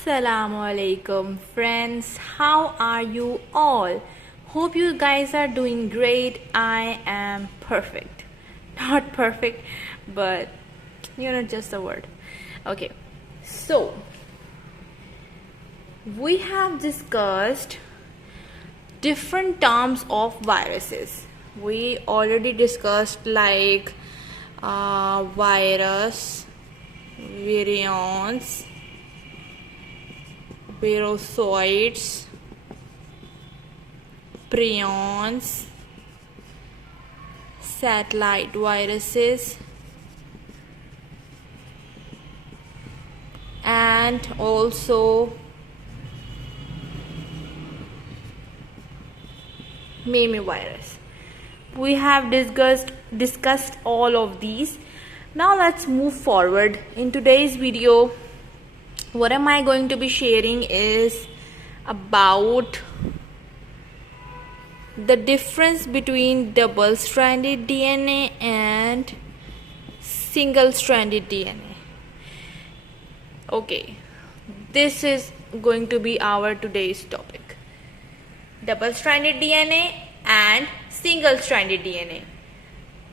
Assalamu alaikum friends, how are you all? Hope you guys are doing great. I am perfect. Not perfect, but just a word. Okay, so we have discussed different terms of viruses. We already discussed like virus, virions, virusoids, prions, satellite viruses, and also virus. We have discussed all of these. Now let's move forward. In today's video, what am I going to be sharing is about the difference between double-stranded DNA and single-stranded DNA. Okay, this is going to be our today's topic. Double-stranded DNA and single-stranded DNA.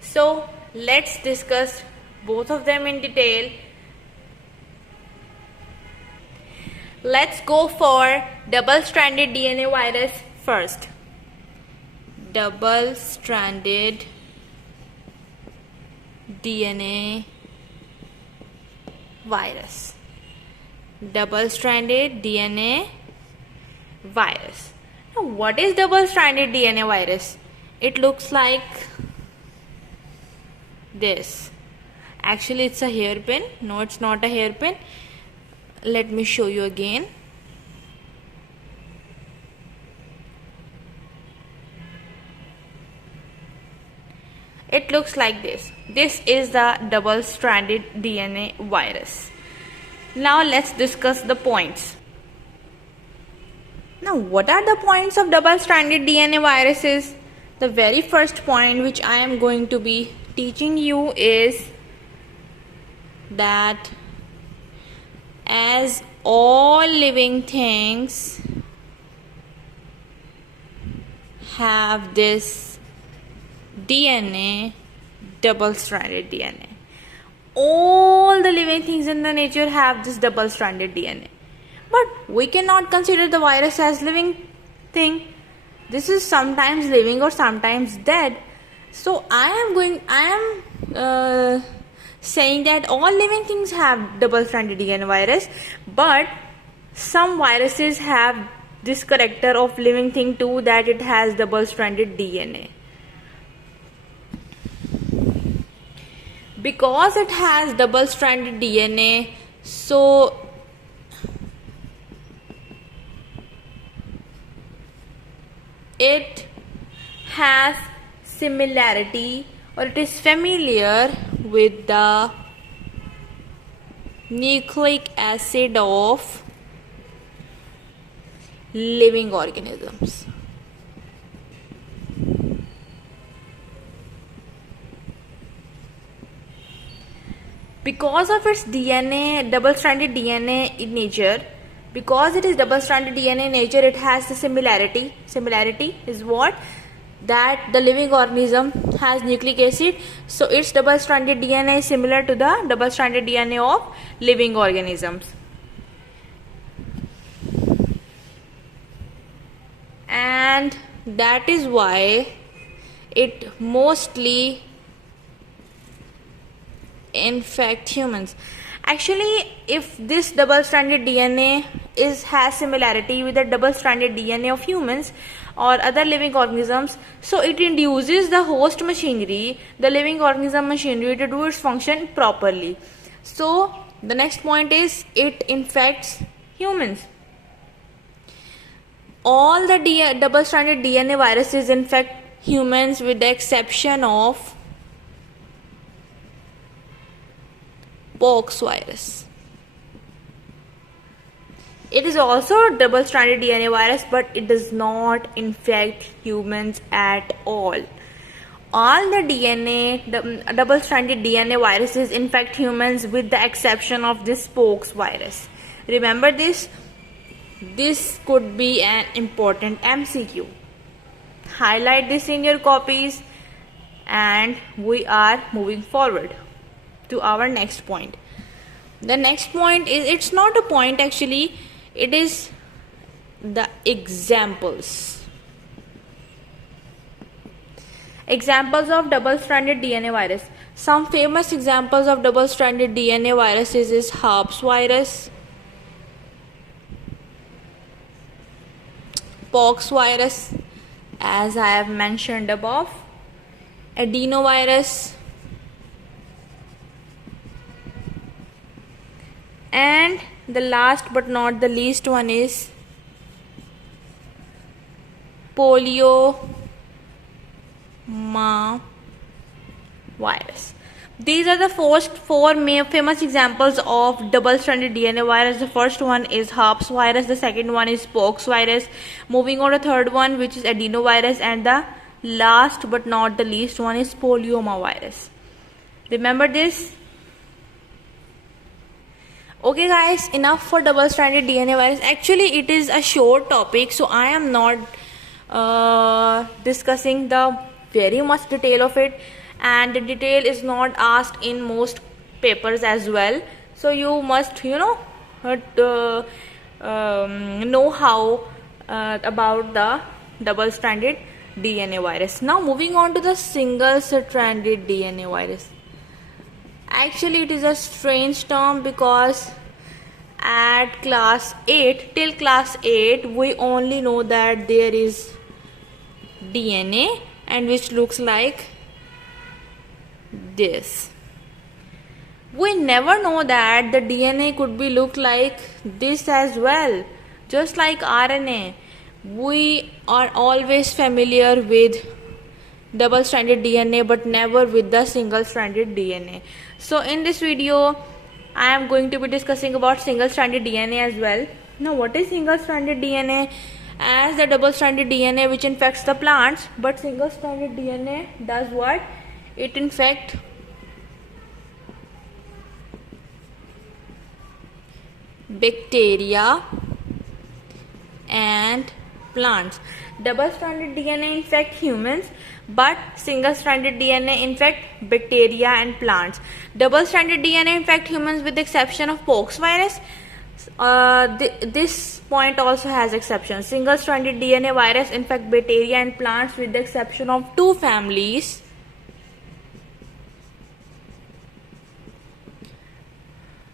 So let's discuss both of them in detail. Let's go for double-stranded DNA virus first. Double-stranded DNA virus. Double-stranded DNA virus. Now, what is double-stranded DNA virus? It looks like this. Actually, it's a hairpin. No, it's not a hairpin. Let me show you again. It looks like this. This is the double-stranded DNA virus. Now let's discuss the points. Now, what are the points of double-stranded DNA viruses? The very first point which I am going to be teaching you is that as all living things have this DNA, double-stranded DNA. All the living things in the nature have this double-stranded DNA. But we cannot consider the virus as living thing. This is sometimes living or sometimes dead. So I am saying that all living things have double-stranded DNA virus, but some viruses have this character of living thing too, that it has double-stranded DNA. Because it has double-stranded DNA, so it has similarity, or it is familiar with the nucleic acid of living organisms. Because of its DNA, double-stranded DNA in nature, because it is double-stranded DNA in nature, it has the similarity. Similarity is what? That the living organism has nucleic acid, so its double-stranded DNA is similar to the double-stranded DNA of living organisms. And that is why it mostly infect humans. Actually, if this double-stranded DNA has similarity with the double-stranded DNA of humans or other living organisms, so it induces the host machinery, the living organism machinery, to do its function properly. So the next point is it infects humans. All the double-stranded DNA viruses infect humans with the exception of pox virus. It is also a double-stranded DNA virus, but it does not infect humans at all. All the double-stranded DNA viruses infect humans with the exception of this pox virus. Remember this. This could be an important MCQ. Highlight this in your copies, and we are moving forward to our next point. The next point is, it's not a point actually, it is the examples. Examples of double-stranded DNA virus. Some famous examples of double-stranded DNA viruses is herpes virus, pox virus, as I have mentioned above, adenovirus, and the last but not the least one is polio virus. These are the four famous examples of double-stranded DNA virus. The first one is herpes virus, the second one is pox virus, moving on to the third one, which is adenovirus, and the last but not the least one is poliomavirus. Remember this. Okay guys, enough for double-stranded DNA virus. Actually it is a short topic, so I am not discussing the very much detail of it, and the detail is not asked in most papers as well, so you must know how about the double-stranded DNA virus. Now moving on to the single-stranded DNA virus. Actually it is a strange term, because at class 8, till class 8 we only know that there is DNA, and which looks like this. We never know that the DNA could be look like this as well, just like RNA. We are always familiar with double-stranded DNA, but never with the single-stranded DNA. So in this video I am going to be discussing about single-stranded DNA as well. Now what is single-stranded DNA? As the double-stranded DNA which infects the plants, but single-stranded DNA does what? It infects bacteria and plants. Double-stranded DNA infect humans, but single-stranded DNA infect bacteria and plants. Double-stranded DNA infect humans with the exception of pox virus. This point also has exceptions. Single-stranded DNA virus infect bacteria and plants with the exception of two families.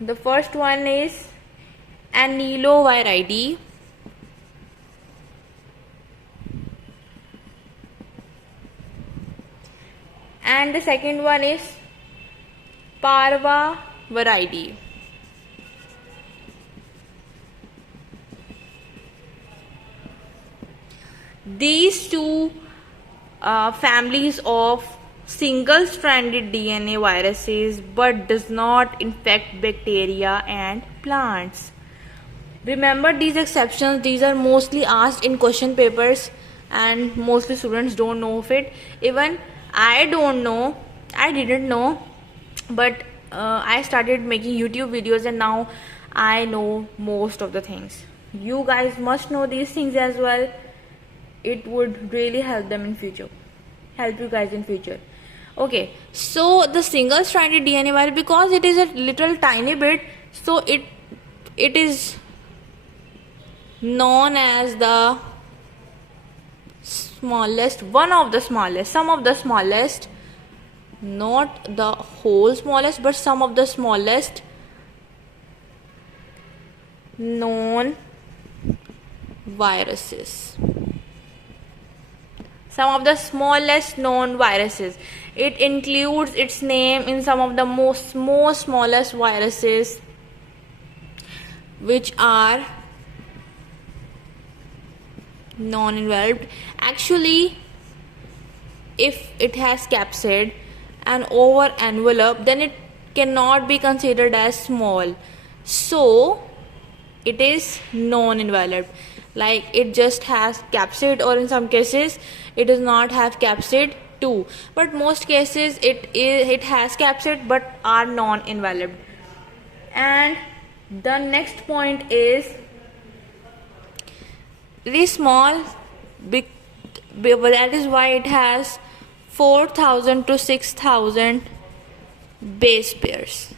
The first one is Aneloviridae, and the second one is Parvaviridae. These two families of single-stranded DNA viruses, but does not infect bacteria and plants. Remember these exceptions. These are mostly asked in question papers, and mostly students don't know of it. Even I don't know, I didn't know, but I started making YouTube videos, and now I know most of the things. You guys must know these things as well. It would really help them in future, help you guys in future. Okay, so the single-stranded DNA virus, because it is a little tiny bit, so it is known as the smallest, one of the smallest, some of the smallest, not the whole smallest, but some of the smallest known viruses. Some of the smallest known viruses. It includes its name in some of the most smallest viruses, which are non-enveloped. Actually, if it has capsid and over envelope, then it cannot be considered as small. So it is non-enveloped. Like it just has capsid, or in some cases it does not have capsid too. But most cases it has capsid but are non-enveloped. And The next point is very small, big, that is why it has 4,000 to 6,000 base pairs.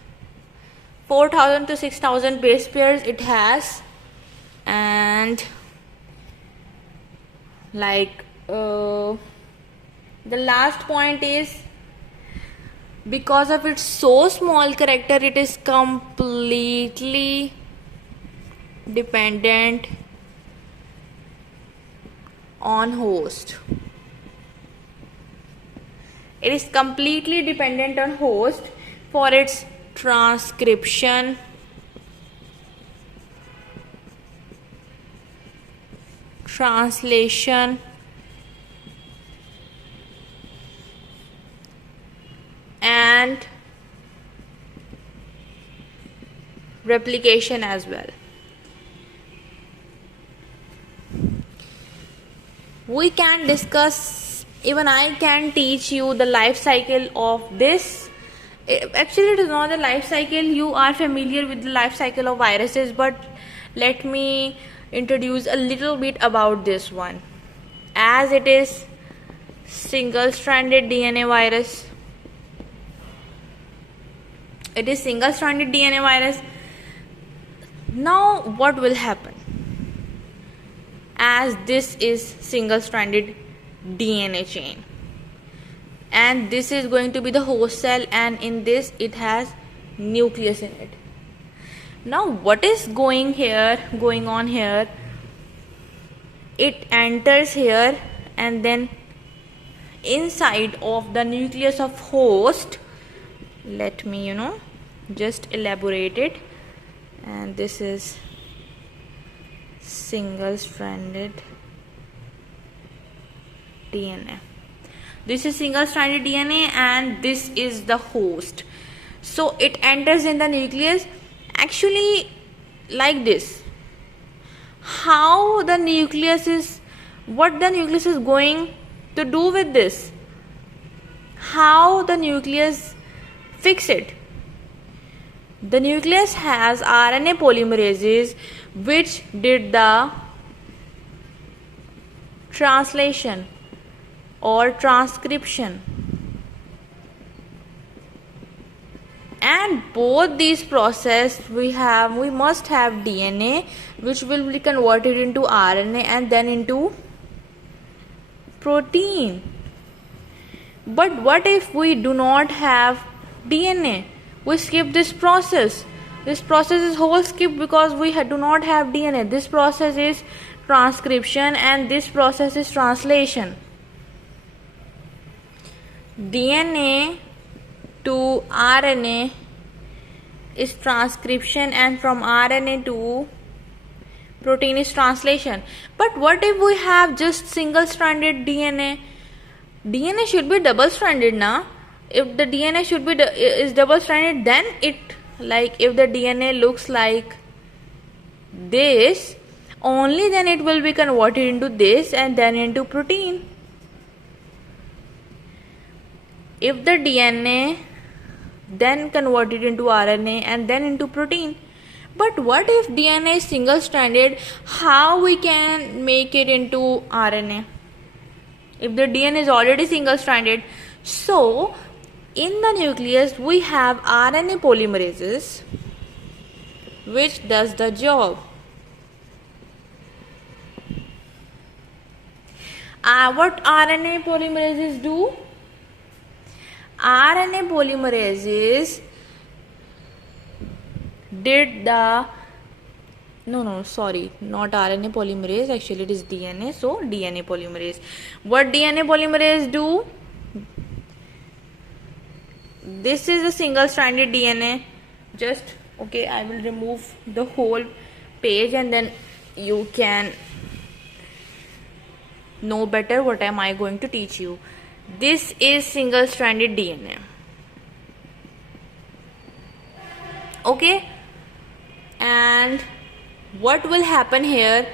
4,000 to 6,000 base pairs it has. And the last point is, because of its so small character, it is completely dependent on host. It is completely dependent on host for its transcription, translation, and replication as well. We can discuss, even I can teach you the life cycle of this. Actually, it is not the life cycle. You are familiar with the life cycle of viruses, but let me introduce a little bit about this one. As it is single-stranded DNA virus, it is single-stranded DNA virus. Now what will happen? As this is single-stranded DNA chain, and this is going to be the host cell, and in this it has nucleus in it. Now what is going on here? It enters here, and then inside of the nucleus of host, let me just elaborate it. And this is single-stranded DNA. This is single-stranded DNA, and this is the host. So it enters in the nucleus, actually like this. What the nucleus is going to do with this? How the nucleus fix it? The nucleus has RNA polymerases which did the translation or transcription, and both these process we must have DNA which will be converted into RNA and then into protein. But what if we do not have DNA? We skip this process. This process is whole skip because we do not have DNA. This process is transcription and this process is translation. DNA to RNA is transcription, and from RNA to protein is translation. But what if we have just single-stranded DNA? DNA should be double-stranded now. If the DNA is double-stranded, then it, if the DNA looks like this, only then it will be converted into this and then into protein. If the DNA then converted into RNA and then into protein. But what if DNA is single-stranded? How we can make it into RNA? If the DNA is already single-stranded. So in the nucleus we have RNA polymerases which does the job. What RNA polymerases do? RNA polymerases did the not RNA polymerase, actually it is DNA. So DNA polymerase. What DNA polymerase do? This is a single-stranded DNA. I will remove the whole page and then you can know better what am I going to teach you. This is single-stranded DNA. Okay, and what will happen here?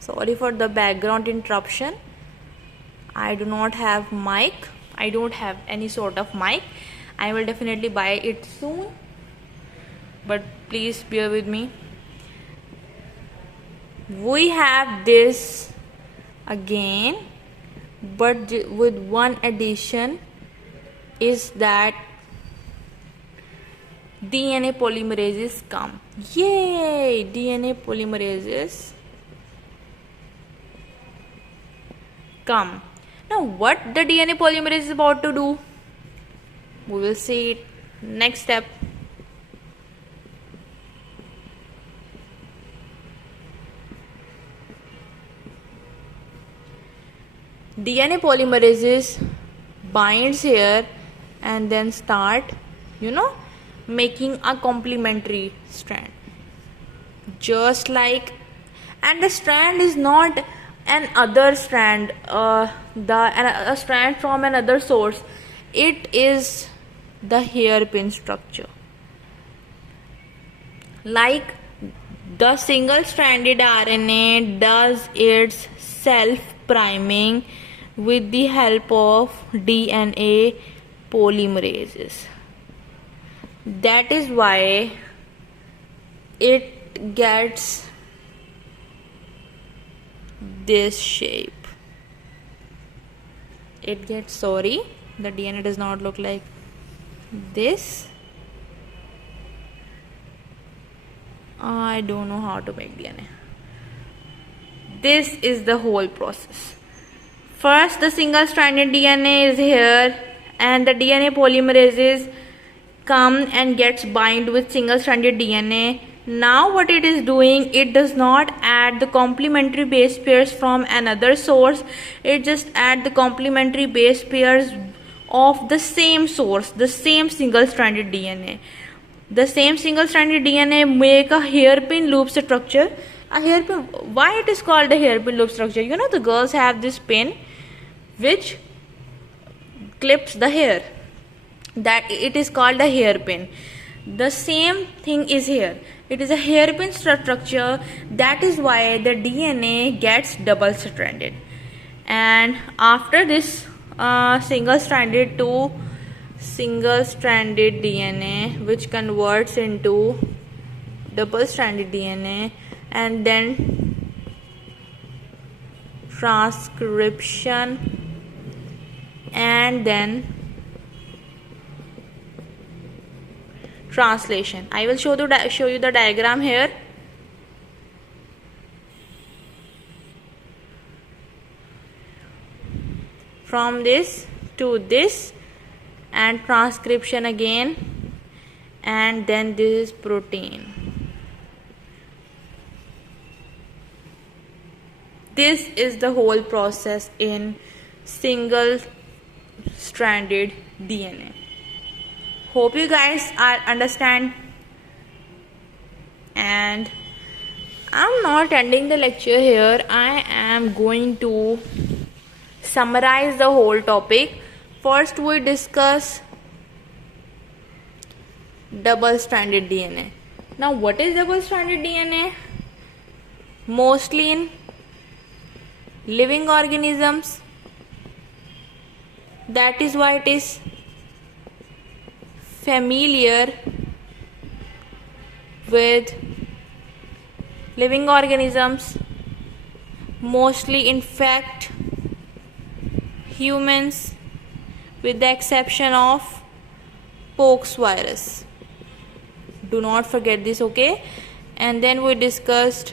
Sorry for the background interruption. I do not have mic. I don't have any sort of mic. I will definitely buy it soon, but please bear with me. We have this again, but with one addition, is that DNA polymerases come. Yay! DNA polymerases come. Now what the DNA polymerase is about to do, we will see it next step. DNA polymerases binds here and then start, making a complementary strand. Just like, and the strand is not an other strand, a strand from another source. It is the hairpin structure. Like the single-stranded RNA does its self-priming with the help of DNA polymerases. That is why it gets this shape. The DNA does not look like this. I don't know how to make DNA. This is the whole process. First, the single-stranded DNA is here, and the DNA polymerases come and gets bind with single-stranded DNA. Now what it is doing, it does not add the complementary base pairs from another source. It just add the complementary base pairs of the same source, the same single-stranded DNA. The same single-stranded DNA make a hairpin loop structure. A hairpin. Why it is called a hairpin loop structure? The girls have this pin which clips the hair. That it is called a hairpin. The same thing is here. It is a hairpin structure. That is why the DNA gets double-stranded. And after this single-stranded to single-stranded DNA, which converts into double-stranded DNA, and then transcription, and then translation. I will show you the diagram here. From this to this, and transcription again, and then this is protein. This is the whole process in single-stranded DNA. Hope you guys understand. And I'm not ending the lecture here. I am going to summarize the whole topic. First, we discuss double-stranded DNA. Now, what is double-stranded DNA? Mostly in living organisms. That is why it is familiar with living organisms, mostly infect humans with the exception of pox virus. Do not forget this, okay? And then we discussed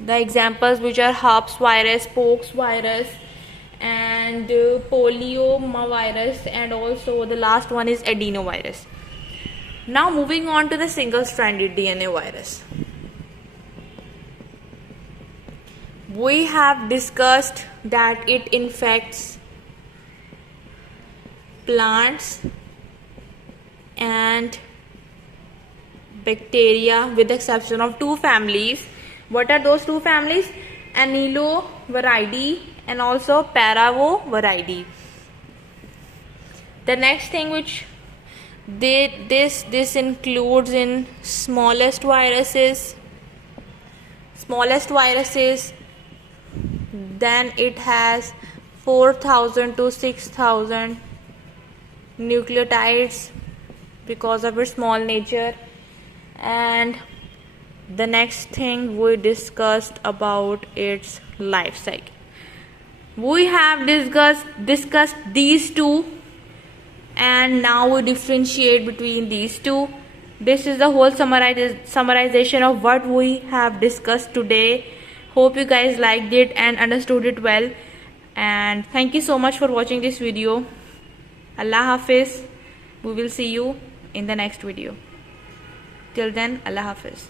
the examples, which are herpes virus, pox virus, and poliomavirus, and also the last one is adenovirus. Now moving on to the single-stranded DNA virus. We have discussed that it infects plants and bacteria with the exception of two families. What are those two families? Aneloviridae and also Paravoviridae. The next thing which this includes in smallest viruses, then it has 4,000 to 6,000 nucleotides because of its small nature. And the next thing we discussed about its life cycle. We have discussed these two, and now we differentiate between these two. This is the whole summarization of what we have discussed today. Hope you guys liked it and understood it well, and thank you so much for watching this video. Allah Hafiz. We will see you in the next video. Till then, Allah Hafiz.